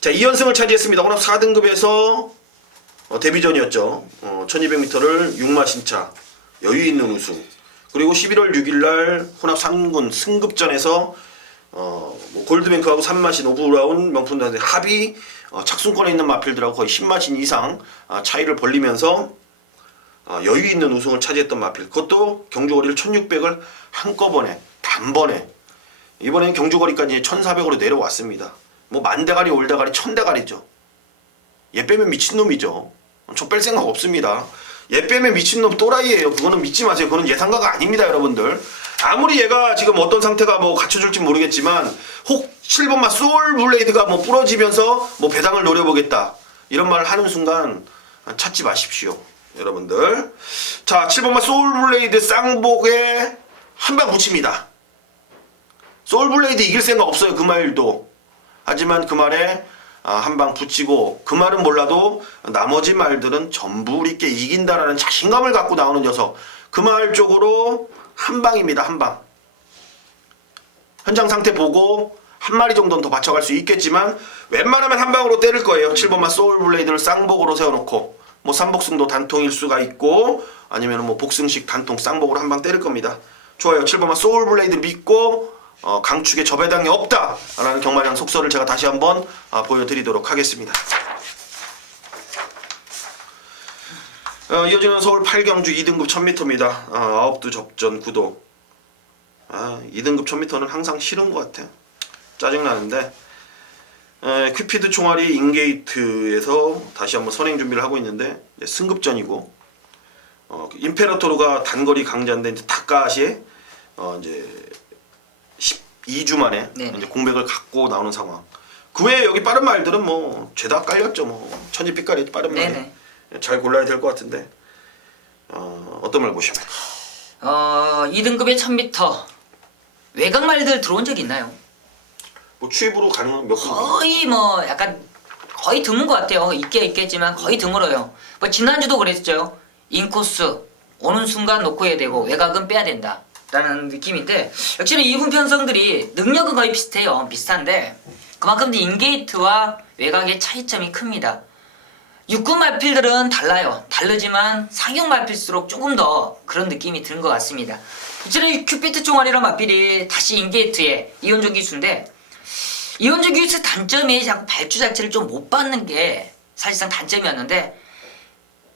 자, 2연승을 차지했습니다. 혼합 4등급에서 데뷔전이었죠. 1200m를 6마신차 여유 있는 우승. 그리고 11월 6일날 혼합 3군 승급전에서 골드뱅크하고 3마신 오브라운 명품단의 합이 착순권에 있는 마필들하고 거의 10마신 이상 차이를 벌리면서 여유 있는 우승을 차지했던 마필. 그것도 경주거리를 1600을 한꺼번에 단번에, 이번엔 경주거리까지 1400으로 내려왔습니다. 만대가리 올대가리 천대가리죠. 얘 빼면 미친놈이죠. 저 뺄 생각 없습니다. 얘 빼면 미친놈 또라이예요. 그거는 믿지 마세요. 그거는 예상가가 아닙니다, 여러분들. 아무리 얘가 지금 어떤 상태가 갖춰줄지 모르겠지만, 혹 7번마 소울 블레이드가 부러지면서 배당을 노려보겠다 이런 말을 하는 순간 찾지 마십시오, 여러분들. 자, 7번마 소울 블레이드 쌍복에 한 방 붙입니다. 소울 블레이드 이길 생각 없어요, 그 말도. 하지만 그 말에 한 방 붙이고, 그 말은 몰라도 나머지 말들은 전부 우리께 이긴다라는 자신감을 갖고 나오는 녀석, 그 말 쪽으로 한 방입니다. 한 방. 현장 상태 보고 한 마리 정도는 더 맞춰갈 수 있겠지만 웬만하면 한 방으로 때릴 거예요. 7번마 소울 블레이드를 쌍복으로 세워놓고 3복승도 단통일 수가 있고, 아니면 복승식 단통 쌍복으로 한 방 때릴 겁니다. 좋아요. 7번마 소울 블레이드 믿고 강축에 저배당이 없다라는 경마장 속설을 제가 다시 한번 보여드리도록 하겠습니다. 이어지는 서울 8경주 2등급 1000m입니다. 9두 접전 9도. 2등급 1000m는 항상 싫은 것 같아. 짜증나는데, 큐피드 총알이 인게이트에서 다시 한번 선행 준비를 하고 있는데, 승급전이고, 임페라토르가 단거리 강자인데 이제 다카시에 이제 12주 만에 이제 공백을 갖고 나오는 상황. 그 외에 여기 빠른 말들은 죄다 깔렸죠. 천지빛깔이 빠른 말이. 잘 골라야 될 것 같은데, 어떤 말 보시면? 2등급의 1000m 외곽 말들 들어온 적 있나요? 추입으로 가능한 몇 분? 거의 약간 거의 드문 것 같아요. 있겠지만 거의 드물어요. 지난주도 그랬죠. 인코스 오는 순간 놓고 해야 되고 외곽은 빼야 된다 라는 느낌인데, 역시나 이분 편성들이 능력은 거의 비슷한데 그만큼 인게이트와 외곽의 차이점이 큽니다. 육군 말필들은 달라요. 다르지만 상용 말필수록 조금 더 그런 느낌이 드는 것 같습니다. 이제는 큐피트 총알이란 말필이 다시 인게이트의 이원조 기수인데, 이원조 기수 단점이 자꾸 발주 자체를 좀 못 받는 게 사실상 단점이었는데,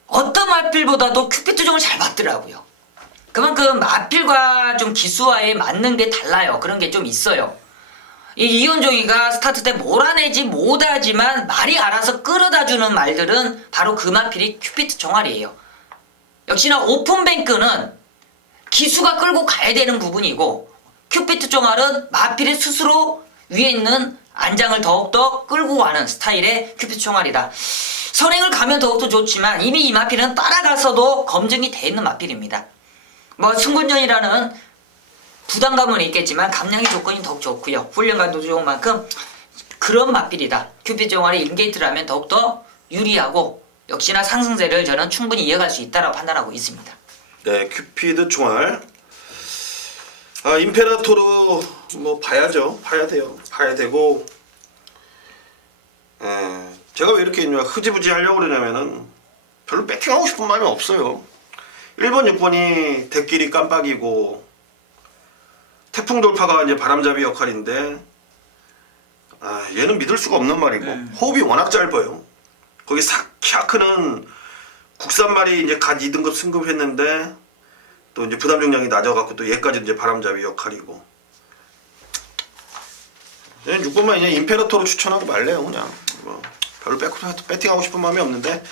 어떤 마필보다도 큐피트 종을 잘 받더라고요. 그만큼 마필과 좀 기수와의 맞는 게 달라요. 그런 게 좀 있어요. 이 이현종이가 스타트 때 몰아내지 못하지만 말이 알아서 끌어다주는 말들은 바로 그 마필이 큐피트 종알이에요. 역시나 오픈뱅크는 기수가 끌고 가야 되는 부분이고 큐피트 종알은 마필이 스스로 위에 있는 안장을 더욱더 끌고 가는 스타일의 큐피트 종알이다. 선행을 가면 더욱더 좋지만 이미 이 마필은 따라가서도 검증이 돼 있는 마필입니다. 뭐 승군전이라는 부담감은 있겠지만 감량의 조건이 더욱 좋고요. 훈련감도 좋은 만큼 그런 마필이다. 큐피트 종알이 인게이트라면 더욱더 유리하고 역시나 상승세를 저는 충분히 이어갈 수 있다고 판단하고 있습니다. 네, 큐피드 총알. 임페라토르 뭐 봐야죠. 봐야 돼요. 봐야 되고. 제가 왜 이렇게 흐지부지 하려고 그러냐면은 별로 배팅하고 싶은 마음이 없어요. 1번, 6번이 대끼리 깜빡이고 태풍 돌파가 이제 바람잡이 역할인데 얘는 믿을 수가 없는 말이고 호흡이 워낙 짧아요. 거기 샤크는 국산말이 이제 갓 2등급 승급했는데 또 이제 부담 정량이 낮아갖고 또 얘까지 이제 바람잡이 역할이고. 6번만 그냥 임페라토로 추천하고 말래요. 그냥 뭐 별로 배팅하고 싶은 마음이 없는데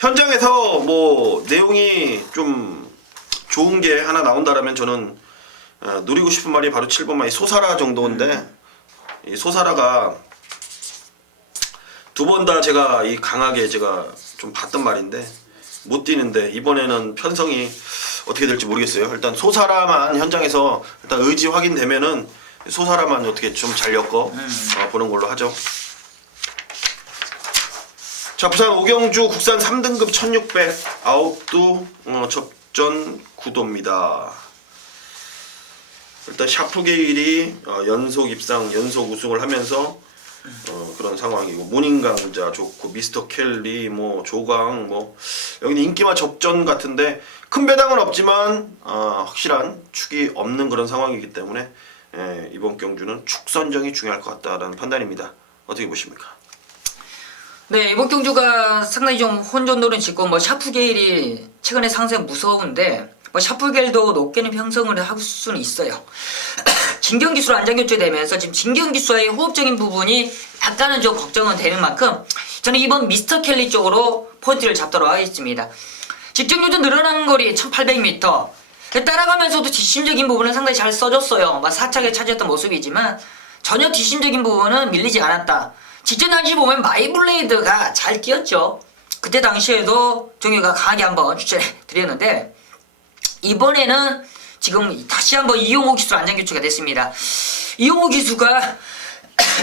현장에서 뭐 내용이 좀 좋은 게 하나 나온다라면 저는 노리고 싶은 말이 바로 7번만 이 소사라 정도인데 이 소사라가 두 번 다 제가 이 강하게 제가 좀 봤던 말인데 못 뛰는데 이번에는 편성이 어떻게 될지 모르겠어요. 일단 소사라만 현장에서 일단 의지 확인되면은 소사라만 어떻게 좀 잘 엮어 보는 걸로 하죠. 자, 부산 오경주 국산 3등급 1600 아홉두 접전 구도입니다. 일단 샤프게일이 연속 입상, 연속 우승을 하면서 그런 상황이고 모닝강자 좋고 미스터 켈리 뭐 조강 뭐 여기는 인기와 접전 같은데 큰 배당은 없지만 확실한 축이 없는 그런 상황이기 때문에 이번 경주는 축 선정이 중요할 것 같다라는 판단입니다. 어떻게 보십니까? 네, 이번 경주가 상당히 좀 혼돈노릇 짓고 뭐 샤프게일이 최근에 상세 무서운데 뭐 샤프게일도 높게는 형성을 할 수는 있어요. 진경기수로 안장교체되면서 지금 진경기수와의 호흡적인 부분이 약간은 좀 걱정은 되는 만큼 저는 이번 미스터 켈리 쪽으로 포인트를 잡도록 하겠습니다. 직전류도 늘어나는 거리 1800m 따라가면서도 뒷심적인 부분은 상당히 잘 써줬어요. 막 사차게 차지했던 모습이지만 전혀 뒷심적인 부분은 밀리지 않았다. 직전 당시 보면 마이블레이드가 잘 뛰었죠. 그때 당시에도 종효가 강하게 한번 추천해 드렸는데 이번에는 지금 다시 한번 이용호 기수 안장 교체가 됐습니다. 이용호 기수가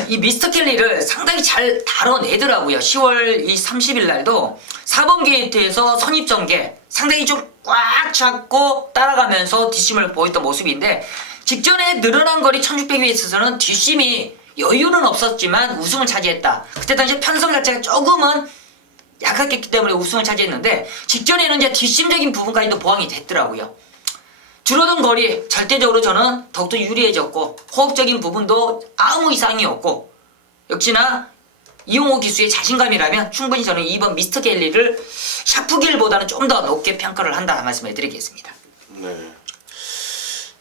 이 미스터 켈리를 상당히 잘 다뤄내더라고요. 10월 30일 날도 4번 게이트에서 선입전개 상당히 좀 꽉 잡고 따라가면서 뒷심을 보였던 모습인데 직전에 늘어난 거리 1600m에 있어서는 뒷심이 여유는 없었지만 우승을 차지했다. 그때 당시 편성 자체가 조금은 약했기 때문에 우승을 차지했는데 직전에는 이제 뒷심적인 부분까지도 보완이 됐더라고요. 줄어든 거리 절대적으로 저는 더욱더 유리해졌고 호흡적인 부분도 아무 이상이 없고 역시나 이용호 기수의 자신감이라면 충분히 저는 이번 미스터 갤리를 샤프길보다는 좀 더 높게 평가를 한다 말씀을 드리겠습니다. 네.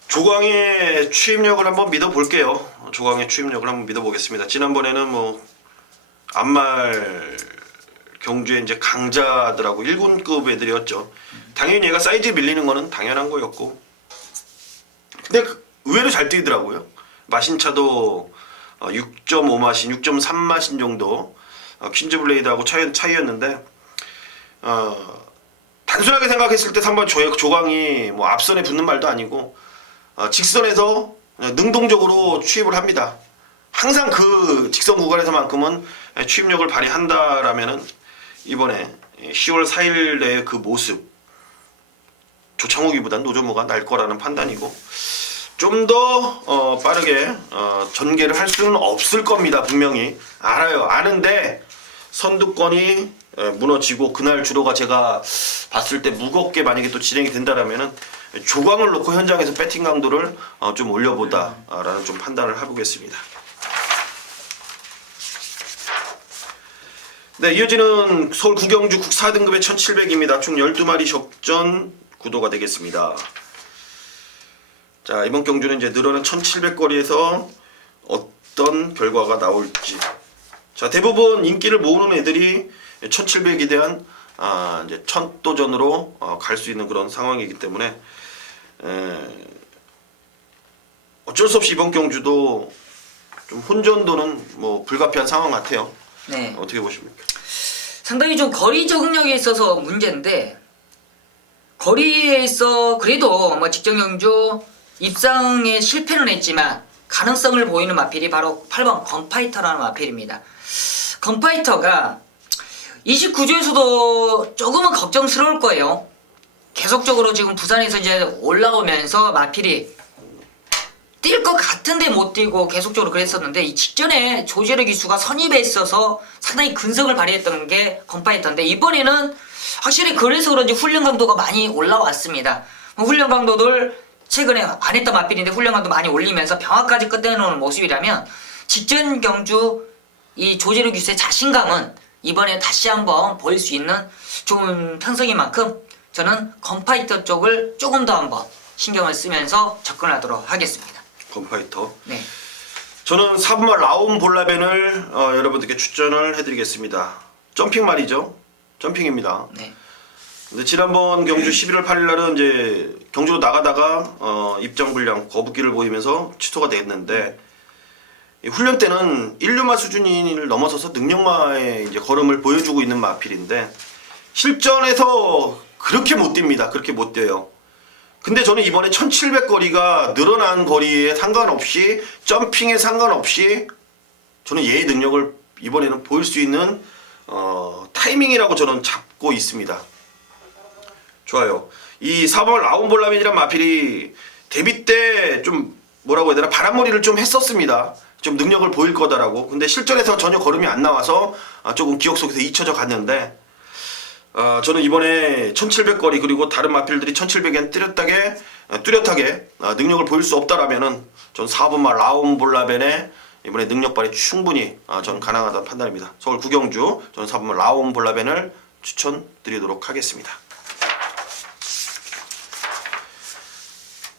조광의 추임력을 한번 믿어볼게요. 조광의 추임력을 한번 믿어보겠습니다. 지난번에는 뭐 안말 경주에 이제 강자들하고 1군급 애들이었죠. 당연히 얘가 사이즈에 밀리는 거는 당연한 거였고 근데 의외로 잘 뛰더라고요. 마신차도 6.5마신, 6.3마신 정도 퀸즈블레이드하고 차이였는데 단순하게 생각했을 때 3번 조광이 뭐 앞선에 붙는 말도 아니고 직선에서 능동적으로 추입을 합니다. 항상 그 직선 구간에서만큼은 추입력을 발휘한다라면은 이번에 10월 4일 내의 그 모습 조창욱이보단 노조모가 날 거라는 판단이고 좀 더 빠르게 전개를 할 수는 없을 겁니다. 분명히 알아요. 아는데 선두권이 무너지고 그날 주로가 제가 봤을 때 무겁게 만약에 또 진행이 된다라면은 조광을 놓고 현장에서 배팅 강도를 좀 올려보다라는 좀 판단을 해보겠습니다. 네, 이어지는 서울 구경주 국 4등급의 1700입니다. 총 12마리 접전 구도가 되겠습니다. 자, 이번 경주는 이제 늘어난 1700거리에서 어떤 결과가 나올지. 자, 대부분 인기를 모으는 애들이 1700에 대한 이제 첫 도전으로 갈 수 있는 그런 상황이기 때문에 어쩔 수 없이 이번 경주도 좀 혼전도는 뭐 불가피한 상황 같아요. 네. 어떻게 보십니까? 상당히 좀 거리 적응력에 있어서 문제인데, 거리에 있어 그래도 뭐 직전 경주 입상에 실패는 했지만 가능성을 보이는 마필이 바로 8번 건파이터라는 마필입니다. 건파이터가 29조에서도 조금은 걱정스러울 거예요. 계속적으로 지금 부산에서 이제 올라오면서 마필이 뛸 것 같은데 못 뛰고 계속적으로 그랬었는데, 이 직전에 조제르 기수가 선입에 있어서 상당히 근성을 발휘했던 게 건파이터인데, 이번에는 확실히 그래서 그런지 훈련 강도가 많이 올라왔습니다. 훈련 강도들 최근에 안 했던 마필인데 훈련 강도 많이 올리면서 병화까지 끝내놓는 모습이라면, 직전 경주 이 조제르 기수의 자신감은 이번에 다시 한번 보일 수 있는 좋은 편성인 만큼 저는 건파이터 쪽을 조금 더 한번 신경을 쓰면서 접근하도록 하겠습니다. 건파이터. 네. 저는 4분말 라움 볼라벤을 여러분들께 추천을 해드리겠습니다. 점핑 말이죠. 점핑입니다. 네. 근데 지난번 경주 11월 8일 날은 이제 경주로 나가다가 입장 불량 거북기를 보이면서 취소가 됐는데, 이 훈련 때는 인류마 수준을 넘어서서 능력마의 이제 걸음을 보여주고 있는 마필인데, 실전에서 그렇게 못 뜁니다. 그렇게 못 뛰어요. 근데 저는 이번에 1700 거리가 늘어난 거리에 상관없이, 점핑에 상관없이 저는 얘의 능력을 이번에는 보일 수 있는 타이밍이라고 저는 잡고 있습니다. 좋아요. 이 4번 라운볼라민이란 마필이 데뷔 때 좀 뭐라고 해야 되나, 바람머리를 좀 했었습니다. 좀 능력을 보일 거다라고. 근데 실전에서 전혀 걸음이 안 나와서 조금 기억 속에서 잊혀져 갔는데, 저는 이번에 1700 거리 그리고 다른 마필들이 1700엔 뚜렷하게 능력을 보일 수 없다라면은 전 4번마 라운볼라벤의 이번에 능력 발휘 충분히 저는 가능하다는 판단입니다. 서울 구경주 저는 4번마 라운볼라벤을 추천드리도록 하겠습니다.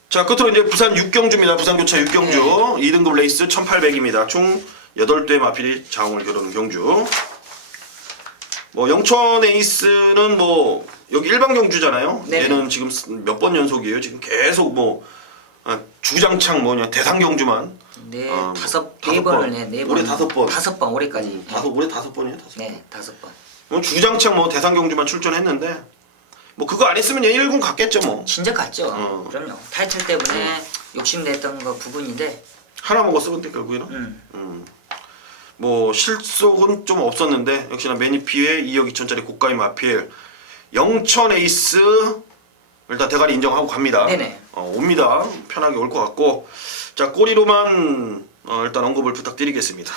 자, 끝으로 이제 부산 6경주입니다. 부산교차 6경주 2등급 레이스 1800입니다. 총 8대의 마필이 장을 겨루는 경주. 뭐 영천 에이스는 뭐 여기 일반 경주잖아요. 네. 얘는 지금 몇 번 연속이에요. 지금 계속 뭐 주장창 뭐냐 대상 경주만 네, 뭐 네 번을 네 번. 올해 5번. 5번 올해까지. 올해 5번이에요. 5번. 네, 5번. 뭐 주장창 뭐 대상 경주만 출전했는데, 뭐 그거 안 했으면 얘 1군 갔겠죠 뭐. 진짜 갔죠. 그럼요. 타이틀 때문에 욕심냈던 거 부분인데. 하나 먹었어 근데 결국에는. 뭐 실속은 좀 없었는데 역시나 매니피의 2억 2천짜리 고가의 마필 영천 에이스 일단 대가리 인정하고 갑니다. 네네. 옵니다. 편하게 올 것 같고, 자 꼬리로만 일단 언급을 부탁드리겠습니다.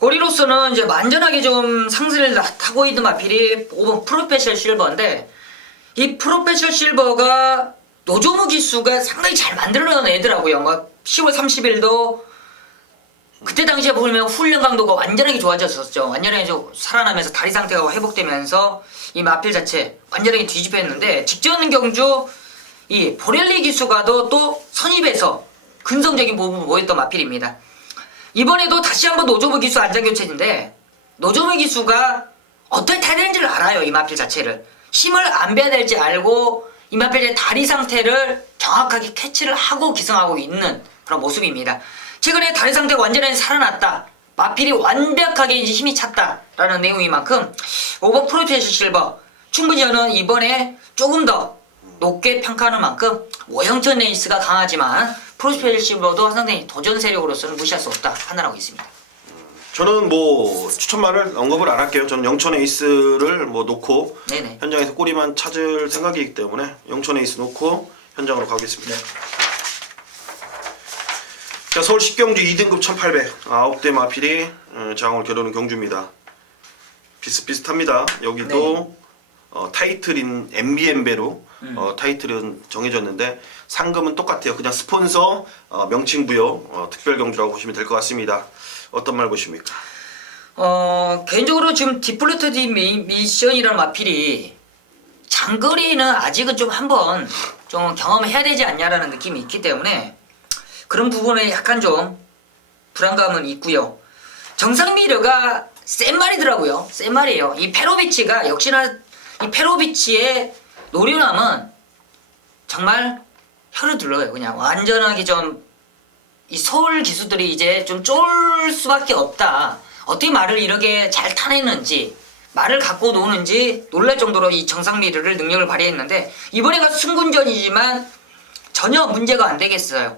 고리로서는 이제 완전하게 좀 상승을 타고 있는 마필이 5번 프로페셔널 실버인데, 이 프로페셔널 실버가 노조무 기수가 상당히 잘 만들어놓은 애더라고요. 막 10월 30일도 그때 당시에 보면 훈련 강도가 완전하게 좋아졌었죠. 완전하게 좀 살아나면서 다리 상태가 회복되면서 이 마필 자체 완전하게 뒤집혔는데, 직전 경주 이 보렐리 기수가도 또 선입에서 근성적인 부분을 보였던 마필입니다. 이번에도 다시 한번 노조무 기수 안장교체인데, 노조무 기수가 어떻게 타야 되는지를 알아요. 이 마필 자체를 힘을 안 빼야 될지 알고 이 마필의 다리 상태를 정확하게 캐치를 하고 기성하고 있는 그런 모습입니다. 최근에 다리 상태가 완전히 살아났다, 마필이 완벽하게 이제 힘이 찼다라는 내용인 만큼 5번 프로페셔널 실버 충분히 저는 이번에 조금 더 높게 평가하는 만큼 오영천 레이스가 강하지만 프로페셔널 실버도 상당히 도전 세력으로서는 무시할 수 없다 판단하고 있습니다. 저는 뭐 추천말을 언급을 안 할게요. 저는 영천 에이스를 뭐 놓고 네네. 현장에서 꼬리만 찾을 생각이기 때문에 영천 에이스 놓고 현장으로 가겠습니다. 네. 자, 서울 10경주 2등급 1800 9대 마필이 장을 겨루는 경주입니다. 비슷비슷합니다. 여기도 타이틀인 MBM배로 타이틀은 정해졌는데 상금은 똑같아요. 그냥 스폰서 명칭 부여 특별 경주라고 보시면 될 것 같습니다. 어떤 말 보십니까? 개인적으로 지금 디플루터디 미션이라는 마필이 장거리는 아직은 좀 한번 좀 경험을 해야 되지 않냐라는 느낌이 있기 때문에 그런 부분에 약간 좀 불안감은 있고요. 정상미르가 센 말이더라고요. 센 말이에요. 이 페로비치가 역시나 이 페로비치의 노련함은 정말 혀를 들러요. 그냥 완전하게 좀 이 서울 기수들이 이제 좀 쫄 수밖에 없다. 어떻게 말을 이렇게 잘 타내는지 말을 갖고 노는지 놀랄 정도로 이 정상미르를 능력을 발휘했는데 이번에가 승군전이지만 전혀 문제가 안 되겠어요.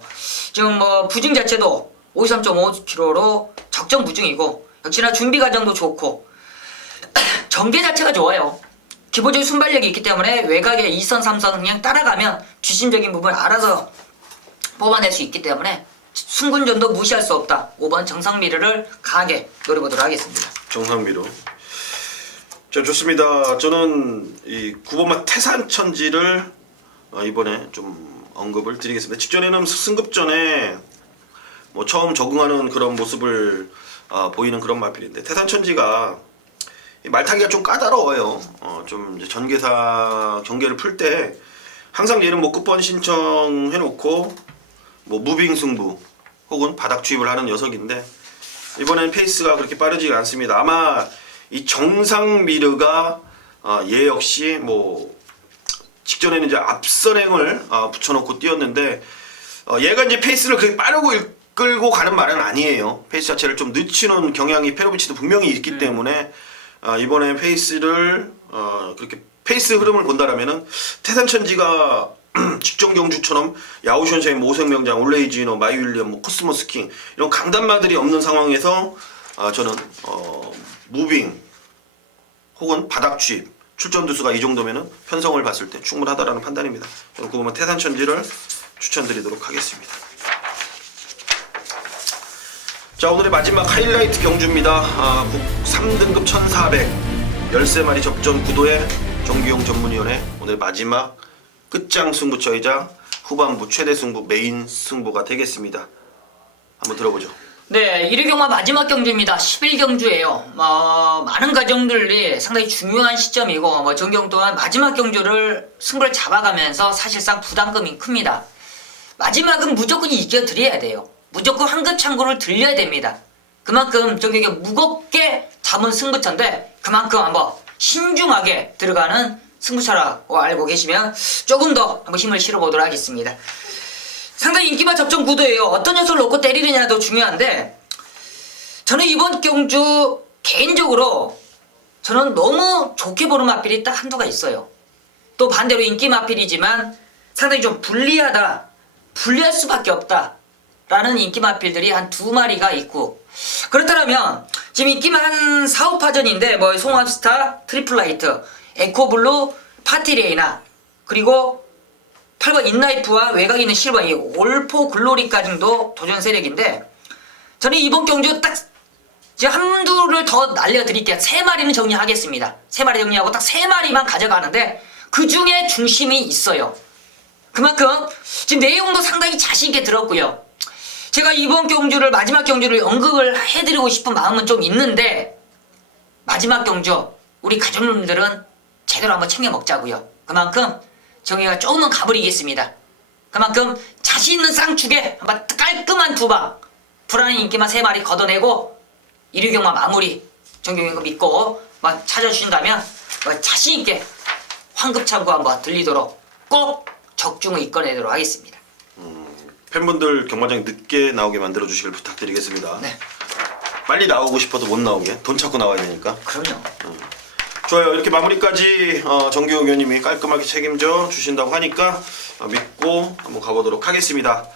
지금 뭐 부중 자체도 53.5kg로 적정 부중이고 역시나 준비 과정도 좋고 전개 자체가 좋아요. 기본적인 순발력이 있기 때문에 외곽에 2선, 3선 그냥 따라가면 주심적인 부분을 알아서 뽑아낼 수 있기 때문에 승군전도 무시할 수 없다. 5번 정상미르를 강하게 노려보도록 하겠습니다. 정상미로. 자, 좋습니다. 저는 이 9번마 태산천지를 이번에 좀 언급을 드리겠습니다. 직전에는 승급전에 뭐 처음 적응하는 그런 모습을 보이는 그런 마필인데 태산천지가 말타기가 좀 까다로워요. 좀 이제 전개사 경계를 풀 때 항상 얘는 뭐 끝번 신청해놓고 뭐 무빙 승부 혹은 바닥 주입을 하는 녀석인데 이번엔 페이스가 그렇게 빠르지 않습니다. 아마 이 정상미르가 얘 역시 뭐 직전에는 이제 앞선행을 붙여놓고 뛰었는데 얘가 이제 페이스를 그렇게 빠르고 이끌고 가는 말은 아니에요. 페이스 자체를 좀 늦추는 경향이 페로비치도 분명히 있기 때문에 이번에 페이스를 그렇게 페이스 흐름을 본다라면은 태산천지가 직전 경주처럼 야오션샤인, 모생명장, 올레이지노, 마이윌리엄, 뭐 코스모스 킹 이런 강단마들이 없는 상황에서 저는 무빙 혹은 바닥 주입 출전 두수가 이 정도면은 편성을 봤을 때 충분하다라는 판단입니다. 저는 그거만 태산천지를 추천드리도록 하겠습니다. 자, 오늘의 마지막 하이라이트 경주입니다. 국 3등급 1400 13마리 접전 구도의 정규용 전문위원회 오늘 마지막 끝장 승부처이자 후반부 최대 승부 메인 승부가 되겠습니다. 한번 들어보죠. 네, 1위 경마 마지막 경주입니다. 11경주예요. 많은 과정들이 상당히 중요한 시점이고 전경 또한 마지막 경주를 승부를 잡아가면서 사실상 부담감이 큽니다. 마지막은 무조건 이겨드려야 돼요. 무조건 환급 창구를 들려야 됩니다. 그만큼 저게 무겁게 잡은 승부처인데 그만큼 한번 신중하게 들어가는 승부처라고 알고 계시면 조금 더 한번 힘을 실어보도록 하겠습니다. 상당히 인기만 접전 구도예요. 어떤 녀석을 놓고 때리느냐도 중요한데 저는 이번 경주 개인적으로 저는 너무 좋게 보는 마필이 딱 한두가 있어요. 또 반대로 인기 마필이지만 상당히 좀 불리할 수밖에 없다 라는 인기 마필들이 한 2마리가 있고 그렇다면 지금 인기만 한 4, 5파전인데 뭐 송합스타, 트리플라이트, 에코블루, 파티레이나 그리고 8번 인라이프와 외곽에 있는 실버 이 올포 글로리까지도 도전 세력인데 저는 이번 경주 딱 이제 한두를 더 날려드릴게요. 3마리는 정리하겠습니다. 3마리 정리하고 딱 3마리만 가져가는데 그 중에 중심이 있어요. 그만큼 지금 내용도 상당히 자신있게 들었고요. 제가 이번 경주를 마지막 경주를 언급을 해드리고 싶은 마음은 좀 있는데 마지막 경주 우리 가족님들은 제대로 한번 챙겨 먹자고요. 그만큼 정의가 조금은 가버리겠습니다. 그만큼 자신있는 쌍축에 한번 깔끔한 두방 불안한 인기만 3마리 걷어내고 1위 경마 마무리 정경인 거 믿고 찾아주신다면 자신있게 황급창구 한번 들리도록 꼭 적중을 이끌어내도록 하겠습니다. 팬분들 경마장에 늦게 나오게 만들어 주시길 부탁드리겠습니다. 네. 빨리 나오고 싶어도 못 나오게 돈 찾고 나와야 되니까. 그럼요. 좋아요. 이렇게 마무리까지 정규용 의원님이 깔끔하게 책임져 주신다고 하니까 믿고 한번 가보도록 하겠습니다.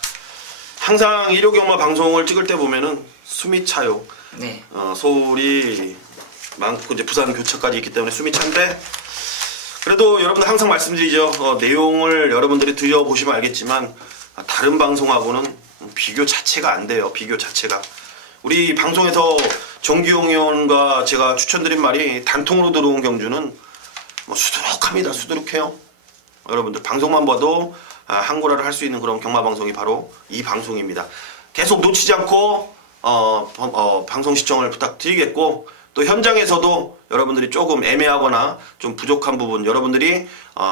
항상 일요경마 방송을 찍을 때 보면은 숨이 차요. 네. 서울이 많고 이제 부산 교차까지 있기 때문에 숨이 찬데 그래도 여러분들 항상 말씀드리죠. 내용을 여러분들이 들여보시면 알겠지만 다른 방송하고는 비교 자체가 안 돼요. 비교 자체가. 우리 방송에서 정규용 의원과 제가 추천드린 말이 단통으로 들어온 경주는 뭐 수두룩합니다. 수두룩해요. 여러분들 방송만 봐도 한고라를 할 수 있는 그런 경마 방송이 바로 이 방송입니다. 계속 놓치지 않고 방송 시청을 부탁드리겠고 또 현장에서도 여러분들이 조금 애매하거나 좀 부족한 부분 여러분들이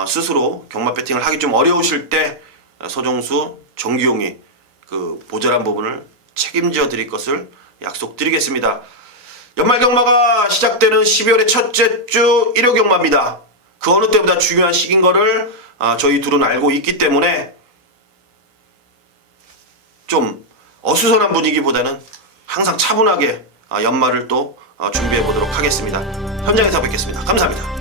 스스로 경마 배팅을 하기 좀 어려우실 때 서정수, 정규용이 그 모자란 부분을 책임져 드릴 것을 약속드리겠습니다. 연말 경마가 시작되는 12월의 첫째 주 일요 경마입니다. 그 어느 때보다 중요한 시기인 거를 저희 둘은 알고 있기 때문에 좀 어수선한 분위기보다는 항상 차분하게 연말을 또 준비해 보도록 하겠습니다. 현장에서 뵙겠습니다. 감사합니다.